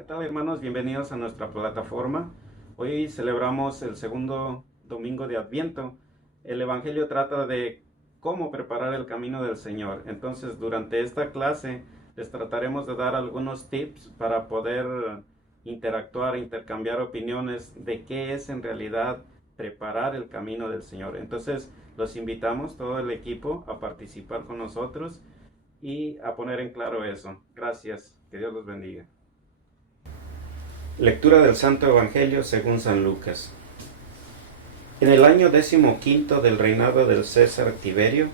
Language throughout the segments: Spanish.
¿Qué tal, hermanos? Bienvenidos a nuestra plataforma. Hoy celebramos el segundo domingo de Adviento. El Evangelio trata de cómo preparar el camino del Señor. Entonces, durante esta clase les trataremos de dar algunos tips para poder interactuar, intercambiar opiniones de qué es en realidad preparar el camino del Señor. Entonces, los invitamos, todo el equipo, a participar con nosotros y a poner en claro eso. Gracias. Que Dios los bendiga. Lectura del Santo Evangelio según San Lucas. En el año 15 del reinado del César Tiberio,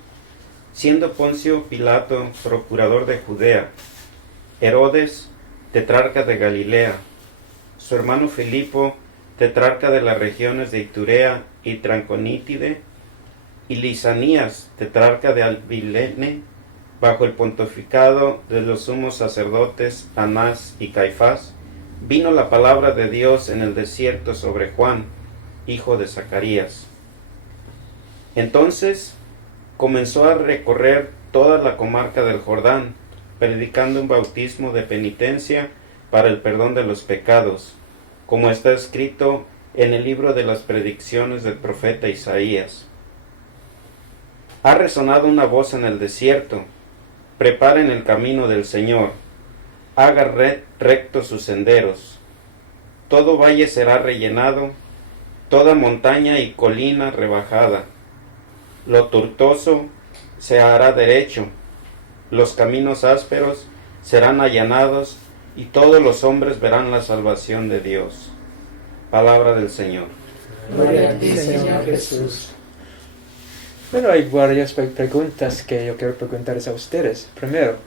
siendo Poncio Pilato procurador de Judea, Herodes tetrarca de Galilea, su hermano Filipo tetrarca de las regiones de Iturea y Traconítide, y Lisanías tetrarca de Abilene, bajo el pontificado de los sumos sacerdotes Anás y Caifás, vino la palabra de Dios en el desierto sobre Juan, hijo de Zacarías. Entonces comenzó a recorrer toda la comarca del Jordán, predicando un bautismo de penitencia para el perdón de los pecados, como está escrito en el libro de las predicciones del profeta Isaías. Ha resonado una voz en el desierto: preparen el camino del Señor, haga rectos sus senderos. Todo valle será rellenado, toda montaña y colina rebajada. Lo tortuoso se hará derecho, los caminos ásperos serán allanados, y todos los hombres verán la salvación de Dios. Palabra del Señor. Gloria a ti, Señor Jesús. Bueno, hay varias preguntas que yo quiero preguntarles a ustedes. Primero,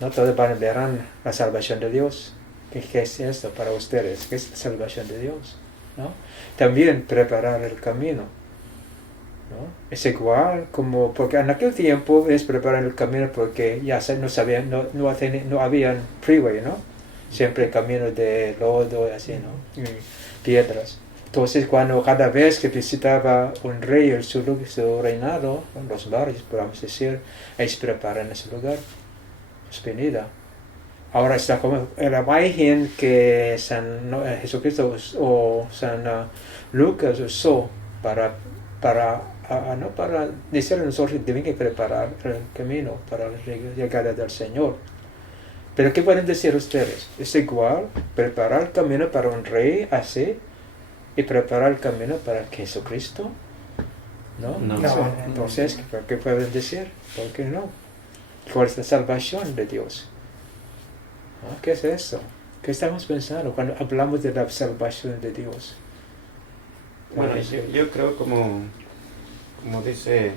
no todos verán la salvación de Dios. ¿Qué es esto para ustedes? ¿Qué es la salvación de Dios? ¿No? También preparar el camino, ¿no? Es igual como, porque en aquel tiempo es preparar el camino porque ya no sabían, no habían freeway, ¿no? Siempre caminos de lodo y así, ¿no? Y piedras. Entonces, cada vez que visitaba un rey en su reinado, en los barrios, podemos decir, ellos preparan ese lugar, su venida. Ahora está como la imagen que Jesucristo o San Lucas usó para decir a nosotros que deben preparar el camino para la llegada del Señor. Pero ¿qué pueden decir ustedes? ¿Es igual preparar el camino para un rey así y preparar el camino para Jesucristo? ¿No? No. Entonces, ¿qué pueden decir? ¿Por qué no? ¿Cuál es la salvación de Dios? ¿No? ¿Qué es eso? ¿Qué estamos pensando cuando hablamos de la salvación de Dios? Bueno, yo creo como dice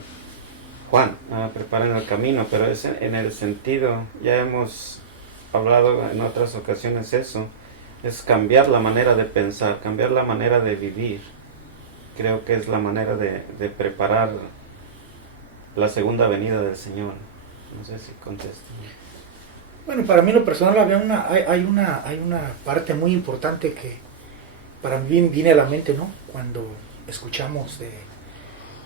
Juan, preparen el camino, pero es en el sentido, ya hemos hablado en otras ocasiones eso, es cambiar la manera de pensar, cambiar la manera de vivir. Creo que es la manera de preparar la segunda venida del Señor. No sé si contesto. Bueno, para mí en lo personal hay una parte muy importante que para mí viene a la mente, ¿no? Cuando escuchamos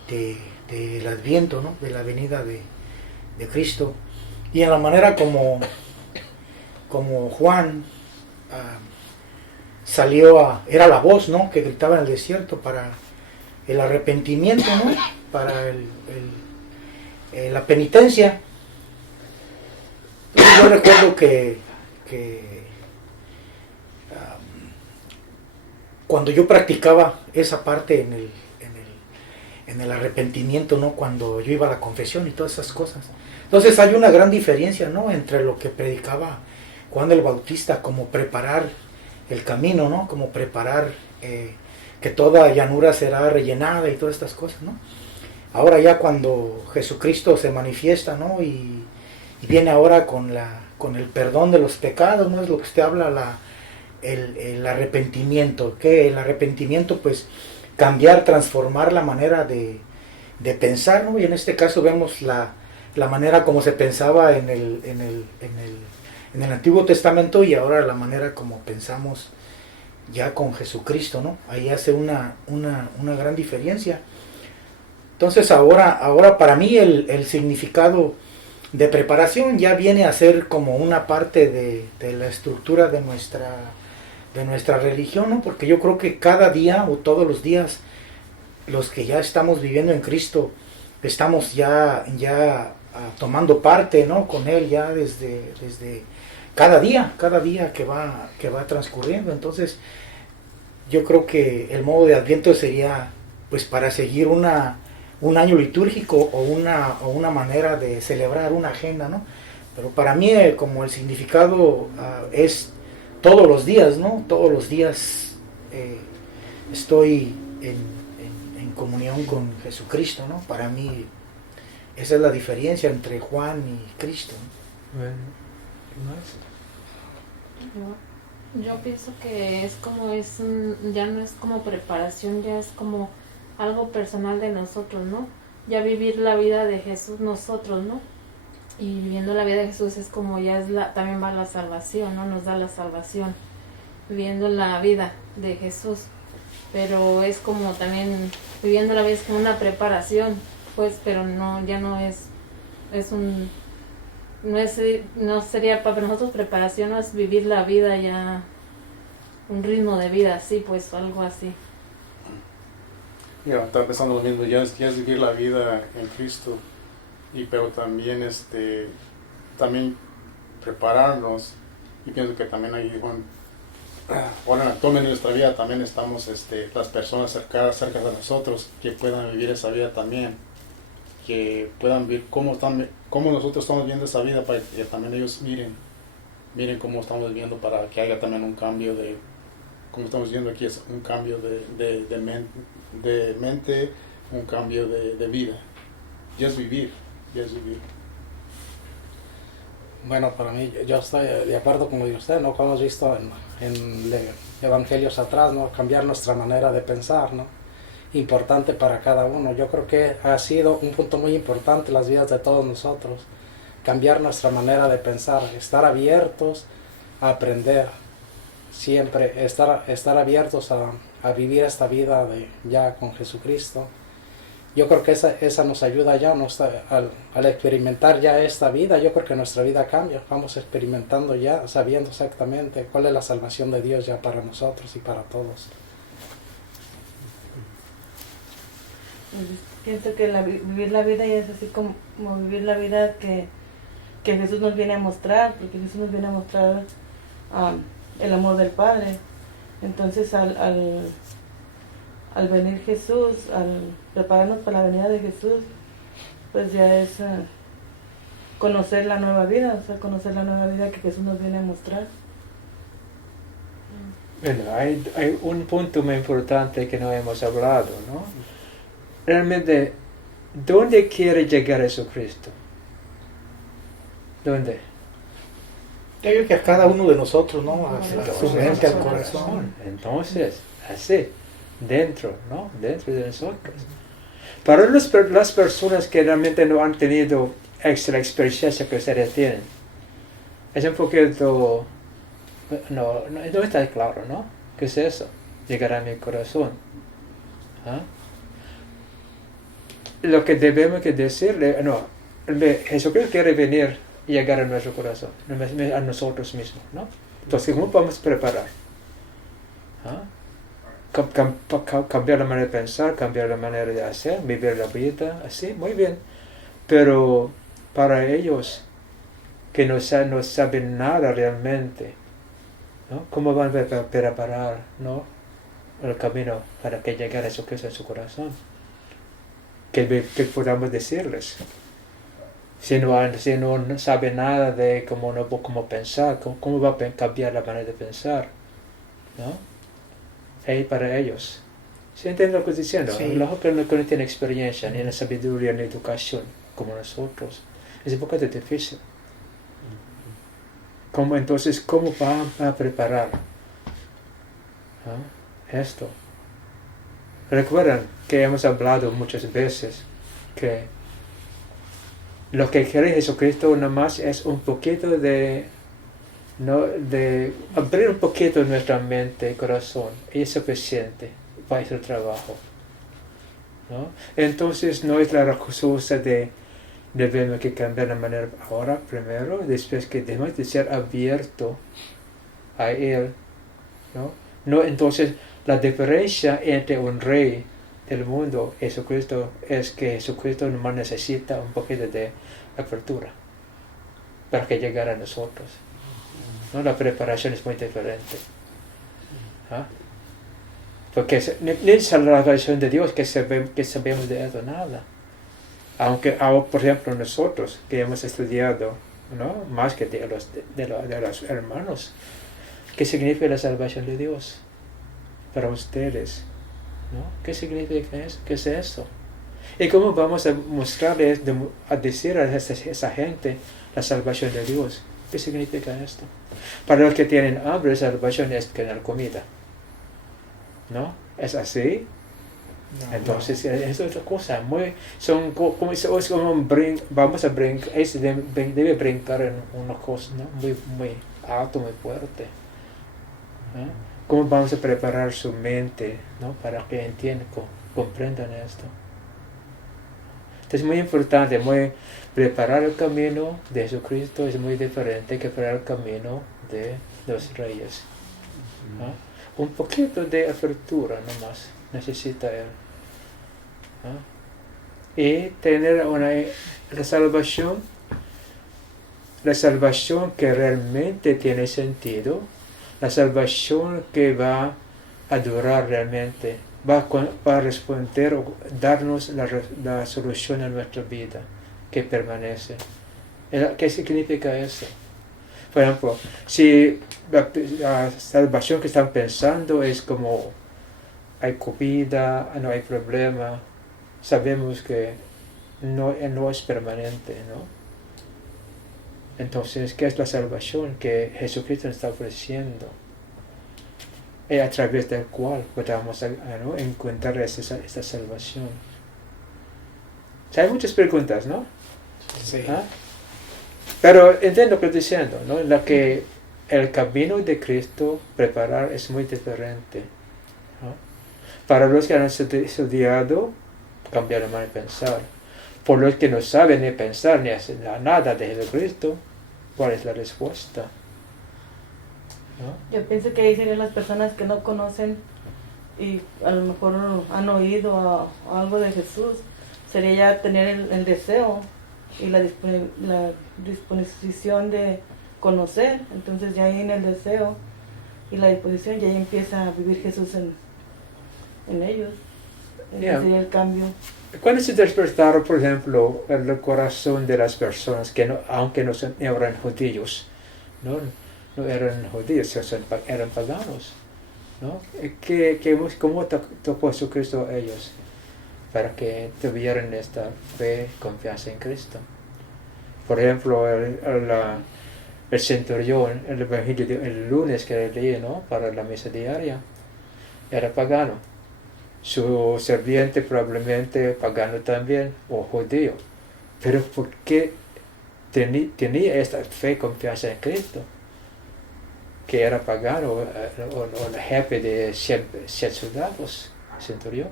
del Adviento, ¿no? De la venida de Cristo, y en la manera como Juan era la voz, ¿no? Que gritaba en el desierto para el arrepentimiento, ¿no? Para la penitencia. Entonces yo recuerdo que cuando yo practicaba esa parte en el arrepentimiento, ¿no? Cuando yo iba a la confesión y todas esas cosas. Entonces hay una gran diferencia, ¿no? Entre lo que predicaba Juan el Bautista, como preparar el camino, ¿no? Como preparar que toda llanura será rellenada y todas estas cosas, ¿no? Ahora ya cuando Jesucristo se manifiesta, ¿no? Y viene ahora con el perdón de los pecados, ¿no? Es lo que usted habla, el arrepentimiento. Que el arrepentimiento, pues, cambiar, transformar la manera de pensar, ¿no? Y en este caso vemos la manera como se pensaba en el Antiguo Testamento, y ahora la manera como pensamos ya con Jesucristo, ¿no? Ahí hace una gran diferencia. Entonces ahora para mí el significado de preparación, ya viene a ser como una parte de la estructura de nuestra religión, ¿no? Porque yo creo que cada día o todos los días, los que ya estamos viviendo en Cristo, estamos ya tomando parte, ¿no? Con Él ya desde cada día que va transcurriendo. Entonces, yo creo que el modo de Adviento sería, pues, para seguir un año litúrgico o una manera de celebrar una agenda, ¿no? Pero para mí, como el significado es todos los días, ¿no? Todos los días estoy en comunión con Jesucristo, ¿no? Para mí, esa es la diferencia entre Juan y Cristo, ¿no? Bueno, ¿qué más? Yo pienso que es como ya no es como preparación, ya es como algo personal de nosotros, ¿no? Ya vivir la vida de Jesús nosotros, ¿no? Y viviendo la vida de Jesús es como ya también va la salvación, ¿no? Nos da la salvación, viviendo la vida de Jesús. Pero es como también, viviendo la vida es como una preparación, pues, pero no, ya no no sería para nosotros preparación, no es vivir la vida ya, un ritmo de vida así, pues, algo así. Ya, estaba pensando lo mismo, ya es vivir la vida en Cristo, pero también también prepararnos, y pienso que también ahí, bueno, ahora actualmente en nuestra vida también estamos las personas cerca de nosotros que puedan vivir esa vida también, que puedan ver cómo nosotros estamos viendo esa vida, para que también ellos miren cómo estamos viviendo, para que haya también un cambio como estamos viendo aquí, es un cambio de mente, un cambio de vida. Ya es vivir. Bueno, para mí, yo estoy de acuerdo con usted, ¿no? Como hemos visto en evangelios atrás, ¿no? Cambiar nuestra manera de pensar, ¿no? Importante para cada uno. Yo creo que ha sido un punto muy importante en las vidas de todos nosotros. Cambiar nuestra manera de pensar, estar abiertos a aprender, siempre estar abiertos a vivir esta vida ya con Jesucristo. Yo creo que esa nos ayuda ya, al experimentar ya esta vida. Yo creo que nuestra vida cambia, vamos experimentando ya, sabiendo exactamente cuál es la salvación de Dios ya para nosotros y para todos. Pienso que vivir la vida ya es así como vivir la vida que Jesús nos viene a mostrar, porque Jesús nos viene a mostrar el amor del Padre. Entonces al venir Jesús, al prepararnos para la venida de Jesús, pues ya es conocer la nueva vida, o sea, conocer la nueva vida que Jesús nos viene a mostrar. Bueno, hay un punto muy importante que no hemos hablado, ¿no? Realmente, ¿dónde quiere llegar Jesucristo? ¿Dónde? Yo creo que a cada uno de nosotros, ¿no? A su mente, al corazón. Entonces, así, dentro, ¿no? Dentro de nosotros. Para las personas que realmente no han tenido la experiencia que ustedes tienen, es un poquito, no está claro, ¿no? ¿Qué es eso? Llegar a mi corazón. ¿Ah? Lo que debemos que decirle, Jesucristo quiere venir y llegar a nuestro corazón, a nosotros mismos, ¿no? Entonces, ¿cómo podemos preparar? ¿Ah? Cambiar la manera de pensar, cambiar la manera de hacer, vivir la vida, así, muy bien. Pero para ellos que no saben nada realmente, ¿no? ¿Cómo van a preparar, ¿no? el camino para que llegue a Jesucristo en su corazón? Que podamos decirles. Si no sabe nada de cómo pensar, cómo va a cambiar la manera de pensar, ¿no? Para ellos. ¿Sí entienden lo que estoy diciendo? Sí. Los que no tienen experiencia, ni en la sabiduría, ni en la educación, como nosotros, es un poco difícil. Entonces, ¿cómo van a preparar esto? Recuerdan que hemos hablado muchas veces que lo que quiere Jesucristo nada más es un poquito de abrir un poquito nuestra mente y corazón, y es suficiente para ese trabajo, ¿no? Entonces no es la excusa de debemos que cambiar la manera ahora primero, después que debemos de ser abierto a Él, ¿no? No, entonces, la diferencia entre un rey del mundo y Jesucristo es que Jesucristo nomás necesita un poquito de apertura para que llegara a nosotros, ¿no? La preparación es muy diferente. ¿Ah? Porque ni es la salvación de Dios que sabemos de eso, nada. Aunque, por ejemplo, nosotros que hemos estudiado, ¿no? Más que de los hermanos, ¿qué significa la salvación de Dios para ustedes? ¿No? ¿Qué significa eso? ¿Qué es eso? ¿Y cómo vamos a mostrarles, a decir a esa gente la salvación de Dios? ¿Qué significa esto? Para los que tienen hambre, la salvación es tener comida. ¿No? ¿Es así? No, Entonces, es otra cosa. Vamos a brincar, debe brincar en una cosa, ¿no? Muy alto, muy fuerte. ¿No? ¿Cómo vamos a preparar su mente, ¿no? Para que entiendan, comprendan esto? Entonces es muy importante, preparar el camino de Jesucristo es muy diferente que preparar el camino de los reyes. ¿No? Un poquito de apertura nomás necesita él. ¿No? Y tener la salvación que realmente tiene sentido, la salvación que va a durar realmente, va a responder o darnos la solución a nuestra vida que permanece. ¿Qué significa eso? Por ejemplo, si la salvación que están pensando es como hay comida, no hay problema, sabemos que no es permanente, ¿no? Entonces, ¿qué es la salvación que Jesucristo nos está ofreciendo? Y a través del cual podamos ¿no? encontrar esta salvación. O sea, hay muchas preguntas, ¿no? Sí. ¿Ah? Pero entiendo lo que estoy diciendo, ¿no? El camino de Cristo preparar es muy diferente, ¿no? Para los que han estudiado, cambiar la manera de pensar. Por los que no saben ni pensar ni hacer nada de Jesucristo, ¿cuál es la respuesta? ¿No? Yo pienso que ahí serían las personas que no conocen y a lo mejor han oído algo de Jesús. Sería ya tener el deseo y la disposición de conocer. Entonces ya ahí en el deseo y la disposición ya ahí empieza a vivir Jesús en ellos. Ese sería el cambio. ¿Cuándo se despertaron, por ejemplo, el corazón de las personas que aunque no eran judíos, no eran judíos, eran paganos, ¿no? ¿Cómo tocó Jesucristo a ellos para que tuvieran esta fe, confianza en Cristo? Por ejemplo, el centurión, el evangelio el lunes que leí, ¿no? Para la misa diaria, era pagano. Su sirviente probablemente pagano también, o judío. Pero ¿por qué tenía esta fe, confianza en Cristo? Que era pagano, o el jefe de 100 soldados, centurión.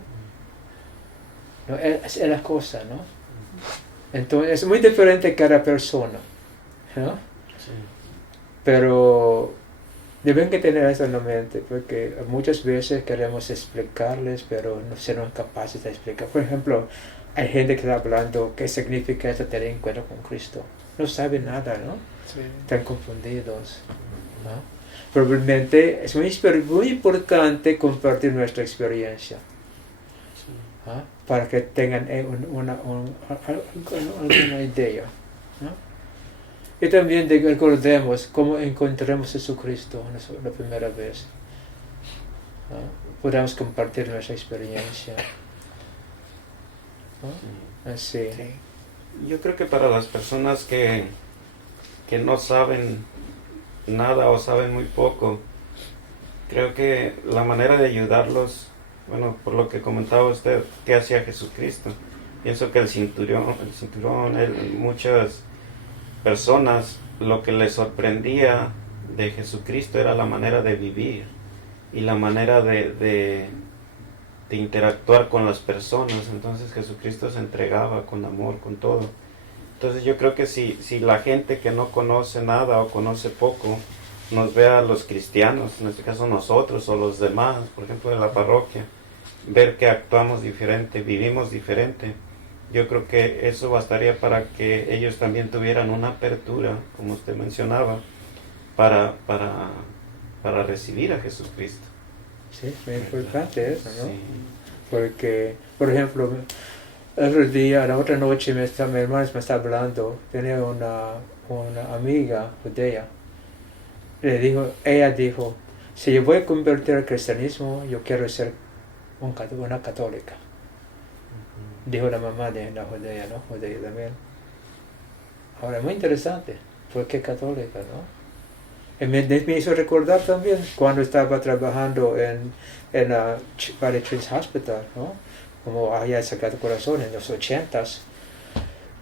¿No? Es la cosa, ¿no? Entonces es muy diferente cada persona, ¿no? Sí. Pero deben que tener eso en la mente, porque muchas veces queremos explicarles, pero no somos capaces de explicar. Por ejemplo, hay gente que está hablando qué significa esto tener encuentro con Cristo. No saben nada, ¿no? Sí. Están confundidos, ¿no? Probablemente es muy importante compartir nuestra experiencia, ¿no? Para que tengan alguna idea, ¿no? Y también recordemos cómo encontramos a Jesucristo la primera vez, ¿no? Podemos compartir nuestra experiencia, ¿no? Así. Sí. Yo creo que para las personas que no saben nada o saben muy poco, creo que la manera de ayudarlos, bueno, por lo que comentaba usted, ¿qué hacía Jesucristo? Pienso que el cinturón, muchas personas, lo que les sorprendía de Jesucristo era la manera de vivir y la manera de interactuar con las personas. Entonces Jesucristo se entregaba con amor, con todo. Entonces yo creo que si la gente que no conoce nada o conoce poco nos ve a los cristianos, en este caso nosotros o los demás, por ejemplo de la parroquia, ver que actuamos diferente, vivimos diferente, yo creo que eso bastaría para que ellos también tuvieran una apertura, como usted mencionaba, para recibir a Jesucristo. Sí, es muy importante eso, ¿no? Sí. Porque, por ejemplo, el otro día, la otra noche, mi hermano me está hablando, tenía una amiga judía, ella dijo, si yo voy a convertir al cristianismo, yo quiero ser una católica. Dijo la mamá de la judía, ¿no? Judía también. Ahora, muy interesante, ¿por qué católica, no? Y me hizo recordar también cuando estaba trabajando en la Valley Children's Hospital, ¿no? Como había sacado corazón en los 80s.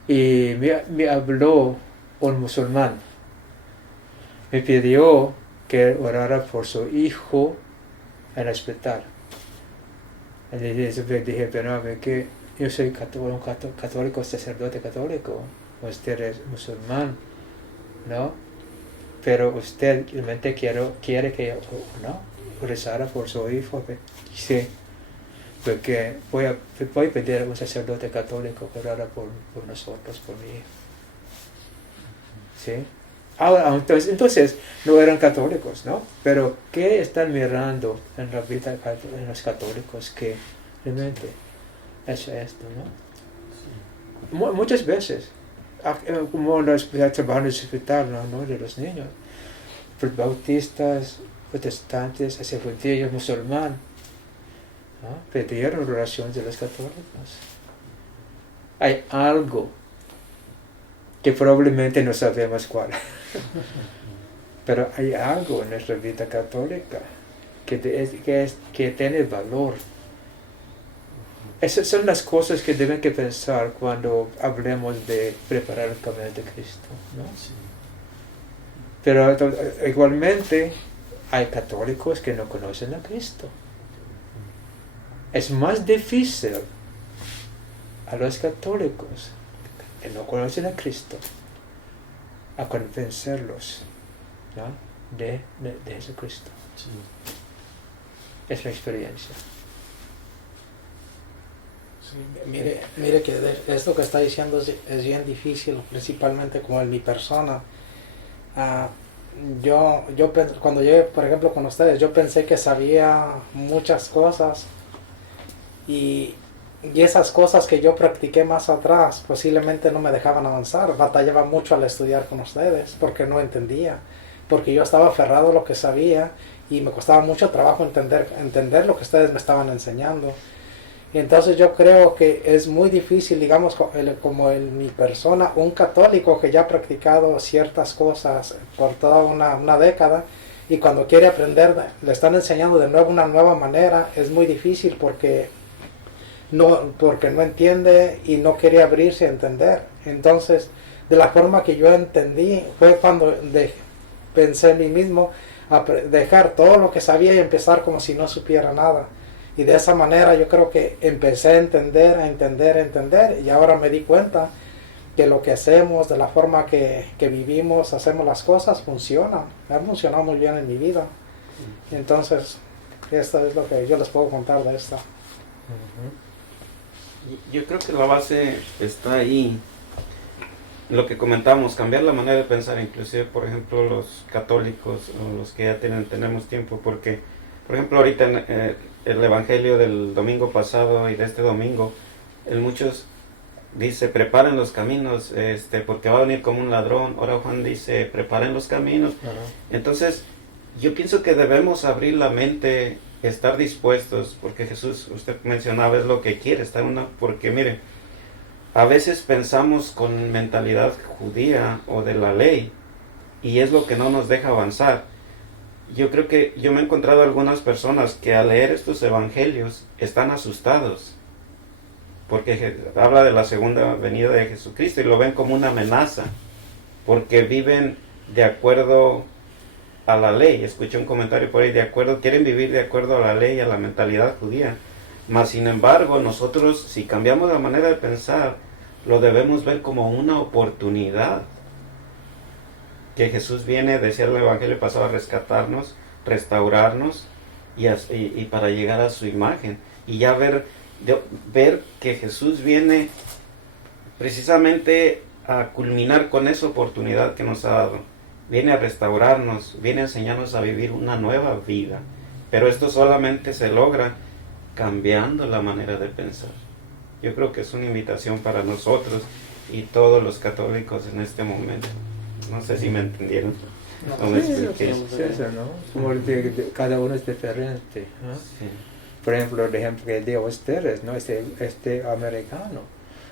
Y me habló un musulmán. Me pidió que orara por su hijo en el hospital. Y dije, pero que yo soy católico, sacerdote católico. Usted es musulmán, ¿no? Pero usted realmente quiere que yo, ¿no?, rezara por su hijo. Sí, porque voy a pedir a un sacerdote católico que orara por nosotros, por mi hijo. ¿Sí? Ahora, entonces no eran católicos, ¿no? Pero ¿qué están mirando en la vida en los católicos que realmente es esto, ¿no? Muchas veces, como los trabajando en el hospital, ¿no?, de los niños, bautistas, protestantes, judíos, musulmanes, ¿no?, pidieron oración de los católicos. Hay algo que probablemente no sabemos cuál, pero hay algo en nuestra vida católica que tiene valor. Esas son las cosas que deben que pensar cuando hablemos de preparar el camino de Cristo, ¿no? Pero igualmente hay católicos que no conocen a Cristo. Es más difícil a los católicos que no conocen a Cristo a convencerlos, ¿no?, de Jesucristo. Sí. Es mi experiencia. Sí, mire que esto que está diciendo es bien difícil, principalmente como en mi persona. Cuando llegué, por ejemplo, con ustedes, yo pensé que sabía muchas cosas y esas cosas que yo practiqué más atrás posiblemente no me dejaban avanzar. Batallaba mucho al estudiar con ustedes porque no entendía, porque yo estaba aferrado a lo que sabía y me costaba mucho trabajo entender lo que ustedes me estaban enseñando. Y entonces yo creo que es muy difícil, digamos, como en mi persona, un católico que ya ha practicado ciertas cosas por toda una década, y cuando quiere aprender, le están enseñando de nuevo una nueva manera, es muy difícil porque no entiende y no quiere abrirse a entender. Entonces, de la forma que yo entendí, fue cuando pensé en mí mismo, a dejar todo lo que sabía y empezar como si no supiera nada. Y de esa manera yo creo que empecé a entender, y ahora me di cuenta que lo que hacemos, de la forma que vivimos, hacemos las cosas, funciona. Ha funcionado muy bien en mi vida. Entonces, esto es lo que yo les puedo contar de esto. Yo creo que la base está ahí. Lo que comentamos, cambiar la manera de pensar, inclusive, por ejemplo, los católicos, o los que ya tenemos tiempo, porque, por ejemplo, ahorita en el evangelio del domingo pasado y de este domingo, en muchos dice, preparen los caminos, porque va a venir como un ladrón. Ahora Juan dice, preparen los caminos. Entonces, yo pienso que debemos abrir la mente, estar dispuestos, porque Jesús, usted mencionaba, es lo que quiere, porque mire, a veces pensamos con mentalidad judía o de la ley, y es lo que no nos deja avanzar. Yo creo que yo me he encontrado algunas personas que al leer estos evangelios están asustados, porque habla de la segunda venida de Jesucristo y lo ven como una amenaza, porque viven de acuerdo a la ley. Escuché un comentario por ahí, quieren vivir de acuerdo a la ley, a la mentalidad judía. Mas sin embargo, nosotros, si cambiamos la manera de pensar, lo debemos ver como una oportunidad. Que Jesús viene, decía el Evangelio pasado, a rescatarnos, restaurarnos y para llegar a su imagen. Y ya ver que Jesús viene precisamente a culminar con esa oportunidad que nos ha dado. Viene a restaurarnos, viene a enseñarnos a vivir una nueva vida. Pero esto solamente se logra cambiando la manera de pensar. Yo creo que es una invitación para nosotros y todos los católicos en este momento. No sé si me entendieron. No me expliqué. Es eso, ¿no? Como cada uno es diferente, ¿no? Sí. Por ejemplo, el ejemplo que dio a ustedes, ¿no? Este americano.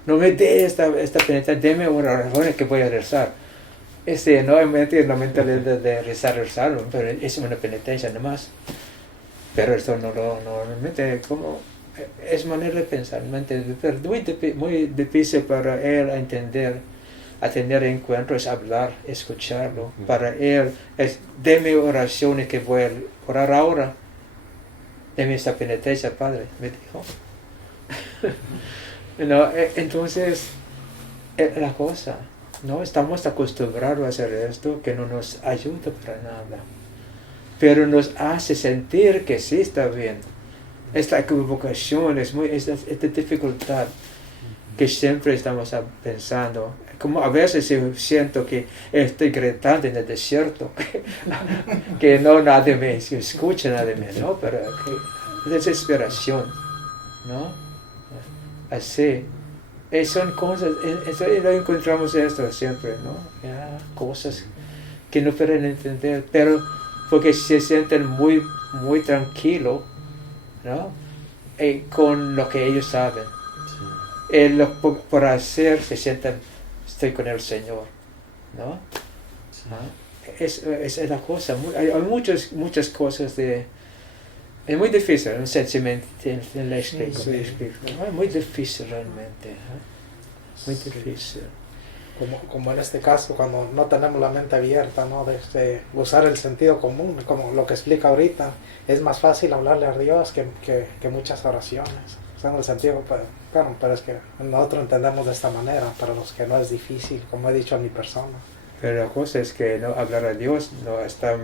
No me dé esta penitencia, deme una razón que voy a rezar. No me mentalidad de rezar el salmo, pero es una penitencia nomás. Pero esto no mete como... Es manera de pensar, pero muy difícil para él entender, a tener encuentros, hablar, escucharlo. Para él es, deme oraciones que voy a orar ahora. Deme esta penitencia, Padre, me dijo. No, entonces, la cosa, no estamos acostumbrados a hacer esto, que no nos ayuda para nada. Pero nos hace sentir que sí está bien. Esta equivocación, esta dificultad que siempre estamos pensando. Como a veces siento que estoy gritando en el desierto, que no nadie me escucha, nadie me, ¿no? Pero que desesperación, ¿no? Así. Son cosas, lo encontramos esto siempre, ¿no? Ya, cosas que no pueden entender, pero porque se sienten muy, muy tranquilos, ¿no? Con lo que ellos saben. Por hacer se sienten, estoy con el Señor, ¿no? Sí. Es la cosa, hay muchas cosas de... Es muy difícil, no sé si me explico. Es muy difícil realmente, muy difícil. Como en este caso, cuando no tenemos la mente abierta, ¿no? De usar el sentido común, como lo que explica ahorita, es más fácil hablarle a Dios que muchas oraciones. Usando el sentido, claro, pero es que nosotros entendemos de esta manera, para los que no es difícil, como he dicho a mi persona. Pero la cosa es que no hablar a Dios, no está,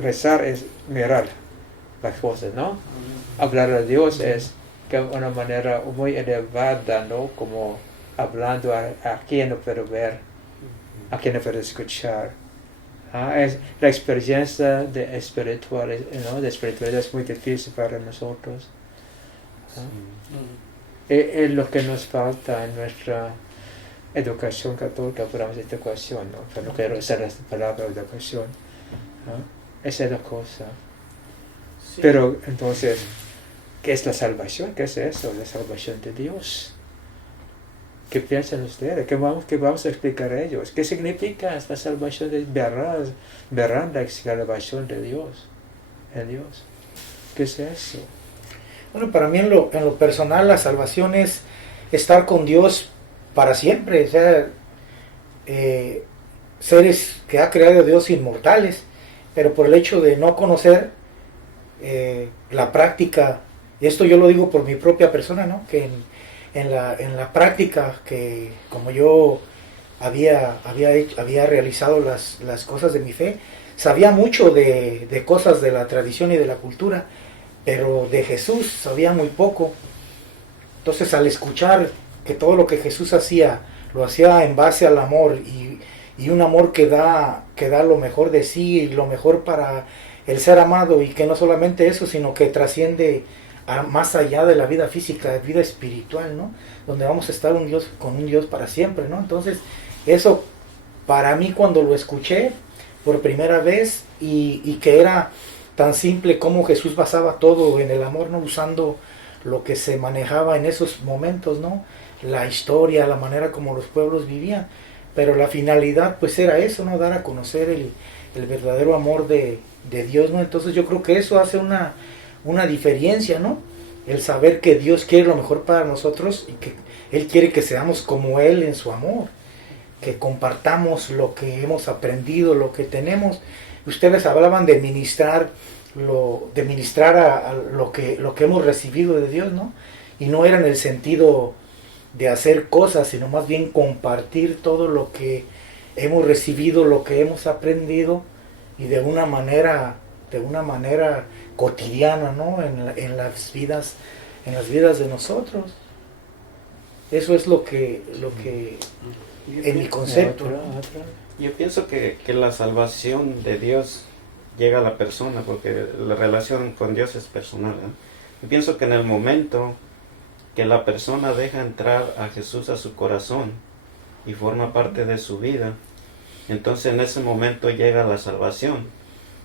rezar es mirar las cosas, ¿no? Hablar a Dios es de una manera muy elevada, ¿no? Como hablando a quien no puede ver, a quien no puede escuchar. Es la experiencia de espiritual, ¿no? De espiritualidad es muy difícil para nosotros. Es lo que nos falta en nuestra educación católica, podemos decir educación, ¿no? Pero no quiero usar la palabra educación, ¿no? Esa es la cosa. Sí. Pero entonces, ¿qué es la salvación? ¿Qué es eso? La salvación de Dios. ¿Qué piensan ustedes? ¿Qué vamos a explicar a ellos? ¿Qué significa esta salvación de verán la salvación de Dios? En Dios. ¿Qué es eso? Bueno, para mí en lo personal la salvación es estar con Dios para siempre. O sea, seres que ha creado Dios inmortales, pero por el hecho de no conocer la práctica, y esto yo lo digo por mi propia persona, ¿no? Que en la práctica, que como yo había realizado las cosas de mi fe, sabía mucho de cosas de la tradición y de la cultura, pero de Jesús sabía muy poco. Entonces, al escuchar que todo lo que Jesús hacía, lo hacía en base al amor, y un amor que da lo mejor de sí, y lo mejor para el ser amado, y que no solamente eso, sino que trasciende más allá de la vida física, de vida espiritual, ¿no? Donde vamos a estar con un Dios para siempre, ¿no? Entonces, eso para mí, cuando lo escuché por primera vez, y que era tan simple como Jesús basaba todo en el amor, ¿no? Usando lo que se manejaba en esos momentos, ¿no? La historia, la manera como los pueblos vivían, pero la finalidad pues era eso, ¿no? Dar a conocer el verdadero amor de Dios, ¿no? Entonces yo creo que eso hace una diferencia, ¿no? El saber que Dios quiere lo mejor para nosotros, y que Él quiere que seamos como Él en su amor, que compartamos lo que hemos aprendido, lo que tenemos. Ustedes hablaban de ministrar a lo que hemos recibido de Dios, ¿no? Y no era en el sentido de hacer cosas, sino más bien compartir todo lo que hemos recibido, lo que hemos aprendido, y de una manera cotidiana, ¿no? En las vidas de nosotros. Eso es lo que en mi concepto. Yo pienso que la salvación de Dios llega a la persona, porque la relación con Dios es personal, ¿eh? Yo pienso que en el momento que la persona deja entrar a Jesús a su corazón y forma parte de su vida, entonces en ese momento llega la salvación,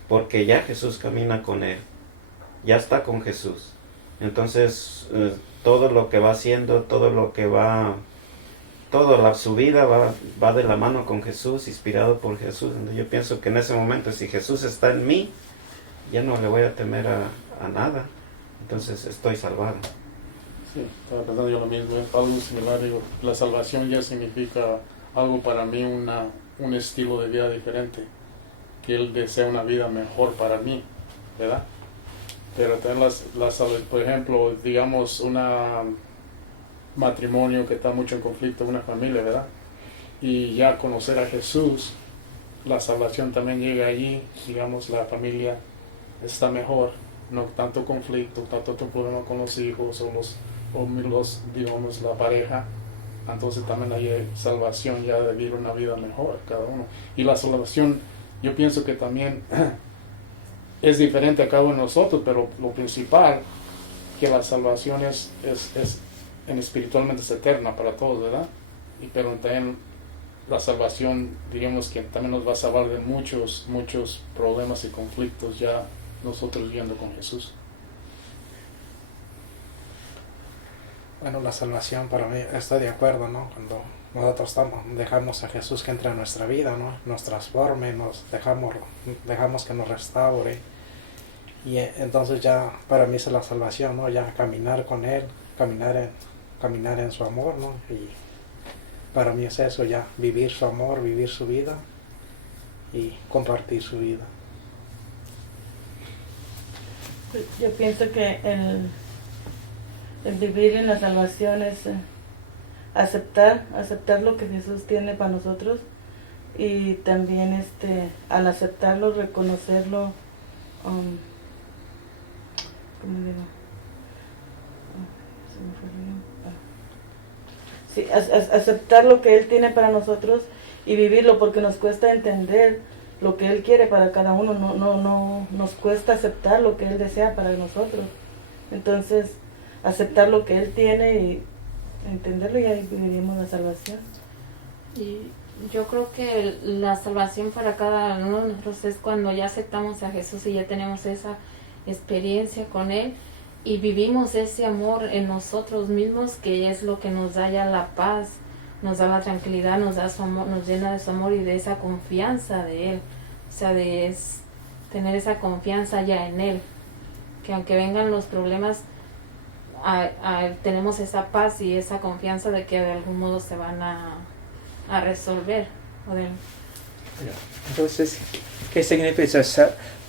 porque ya Jesús camina con él, ya está con Jesús. Entonces todo lo que va haciendo, su vida va de la mano con Jesús, inspirado por Jesús. Entonces yo pienso que en ese momento, si Jesús está en mí, ya no le voy a temer a nada. Entonces estoy salvado. Sí, estaba pensando yo lo mismo, es algo similar. Digo, la salvación ya significa algo para mí, un estilo de vida diferente, que Él desea una vida mejor para mí, ¿verdad? Pero también por ejemplo, digamos, matrimonio que está mucho en conflicto, una familia, ¿verdad? Y ya conocer a Jesús, la salvación también llega allí, digamos, la familia está mejor, no tanto conflicto, tanto problema con los hijos digamos, la pareja. Entonces también hay salvación ya de vivir una vida mejor cada uno. Y la salvación, yo pienso que también es diferente a cada uno de nosotros, pero lo principal, que la salvación es espiritualmente es eterna para todos, ¿verdad? Pero también la salvación, diríamos que también nos va a salvar de muchos problemas y conflictos ya nosotros viviendo con Jesús. Bueno, la salvación para mí, estoy de acuerdo, ¿no? Cuando nosotros dejamos a Jesús que entre en nuestra vida, ¿no? Nos transforme, dejamos que nos restaure. Y entonces ya para mí es la salvación, ¿no? Ya caminar con Él, caminar en su amor, ¿no? Y para mí es eso, ya vivir su amor, vivir su vida y compartir su vida. Yo pienso que el vivir en la salvación es aceptar lo que Jesús tiene para nosotros, y también al aceptarlo, reconocerlo, ¿cómo digo? Sí, aceptar lo que Él tiene para nosotros y vivirlo, porque nos cuesta entender lo que Él quiere para cada uno, no nos cuesta aceptar lo que Él desea para nosotros. Entonces, aceptar lo que Él tiene y entenderlo, y ahí vivimos la salvación. Y yo creo que la salvación para cada uno de nosotros es cuando ya aceptamos a Jesús y ya tenemos esa experiencia con Él y vivimos ese amor en nosotros mismos, que es lo que nos da ya la paz, nos da la tranquilidad, nos da su amor, nos llena de su amor y de esa confianza de Él. O sea, tener esa confianza ya en Él, que aunque vengan los problemas, tenemos esa paz y esa confianza de que de algún modo se van a resolver. Entonces, ¿qué significa?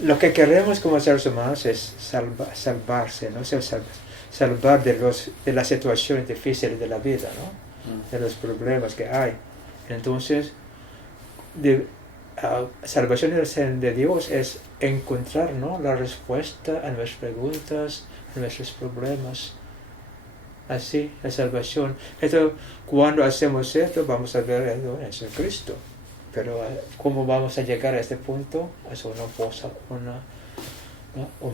Lo que queremos como seres humanos es salvarse, ¿no? Salvar de las situaciones difíciles de la vida, ¿no? De los problemas que hay. Entonces, salvación de Dios es encontrar, ¿no? La respuesta a nuestras preguntas, a nuestros problemas. Así, la salvación. Entonces, cuando hacemos esto, vamos a ver en Jesucristo. Pero ¿cómo vamos a llegar a este punto? Es un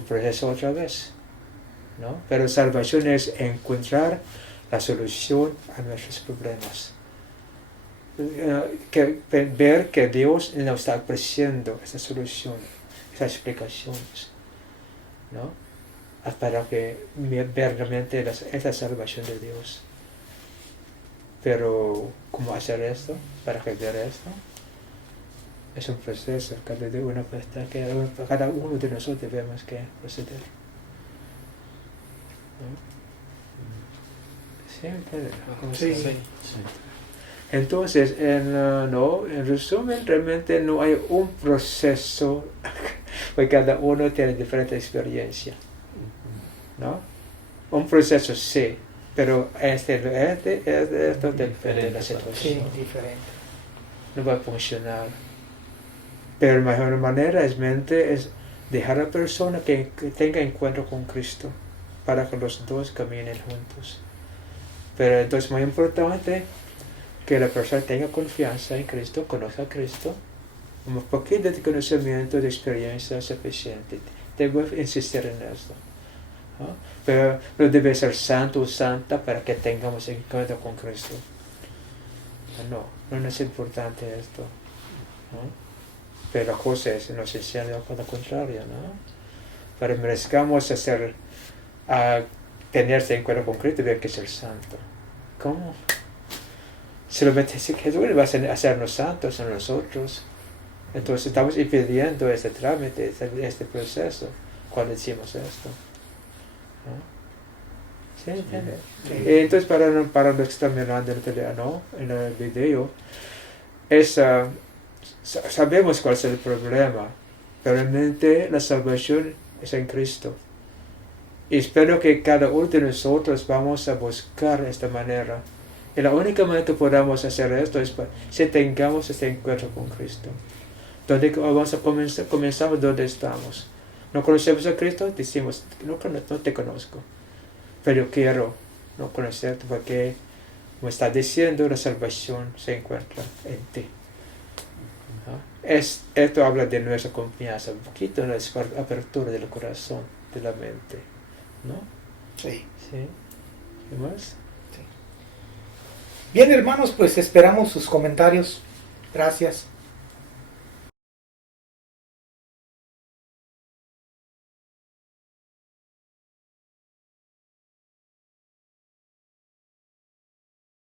proceso otra vez, ¿no? Pero salvación es encontrar la solución a nuestros problemas. Ver que Dios nos está ofreciendo esa solución, esas explicaciones, ¿no? Para que ver realmente esa salvación de Dios. Pero, ¿cómo hacer esto? Para que ver esto. Es un proceso, cada uno de nosotros debemos que proceder. ¿No? Sí. Entonces, en resumen, realmente no hay un proceso, porque cada uno tiene diferente experiencia, ¿no? Un proceso sí, Pero esto depende de la Sí, situación. diferente. No va a funcionar. Pero la mejor manera es dejar a la persona que tenga encuentro con Cristo para que los dos caminen juntos. Pero entonces es muy importante que la persona tenga confianza en Cristo, conozca a Cristo, un poquito de conocimiento, de experiencia suficiente. Debo insistir en esto. ¿No? Pero no debe ser santo o santa para que tengamos encuentro con Cristo. No es importante esto. ¿No? Pero la cosa es, nos enseña con lo contrario, ¿no? Para merezcamos tener ese encuentro con Cristo, debe que ser santo. ¿Cómo? Solamente si Jesús va a hacernos santos a nosotros. Entonces estamos impidiendo este trámite, este proceso, cuando decimos esto. ¿No? ¿Sí? ¿Entiende? Sí. Entonces, para los que están mirando en el video, sabemos cuál es el problema, pero realmente la salvación es en Cristo. Y espero que cada uno de nosotros vamos a buscar esta manera. Y la única manera que podamos hacer esto es si tengamos este encuentro con Cristo. Donde vamos a comenzamos donde estamos. No conocemos a Cristo, decimos, no te conozco. Pero quiero no conocerte porque me está diciendo la salvación se encuentra en ti. ¿No? Esto habla de nuestra confianza, un poquito de la apertura del corazón, de la mente. ¿No? Sí. ¿Sí? ¿Qué más? Bien, hermanos, pues esperamos sus comentarios. Gracias.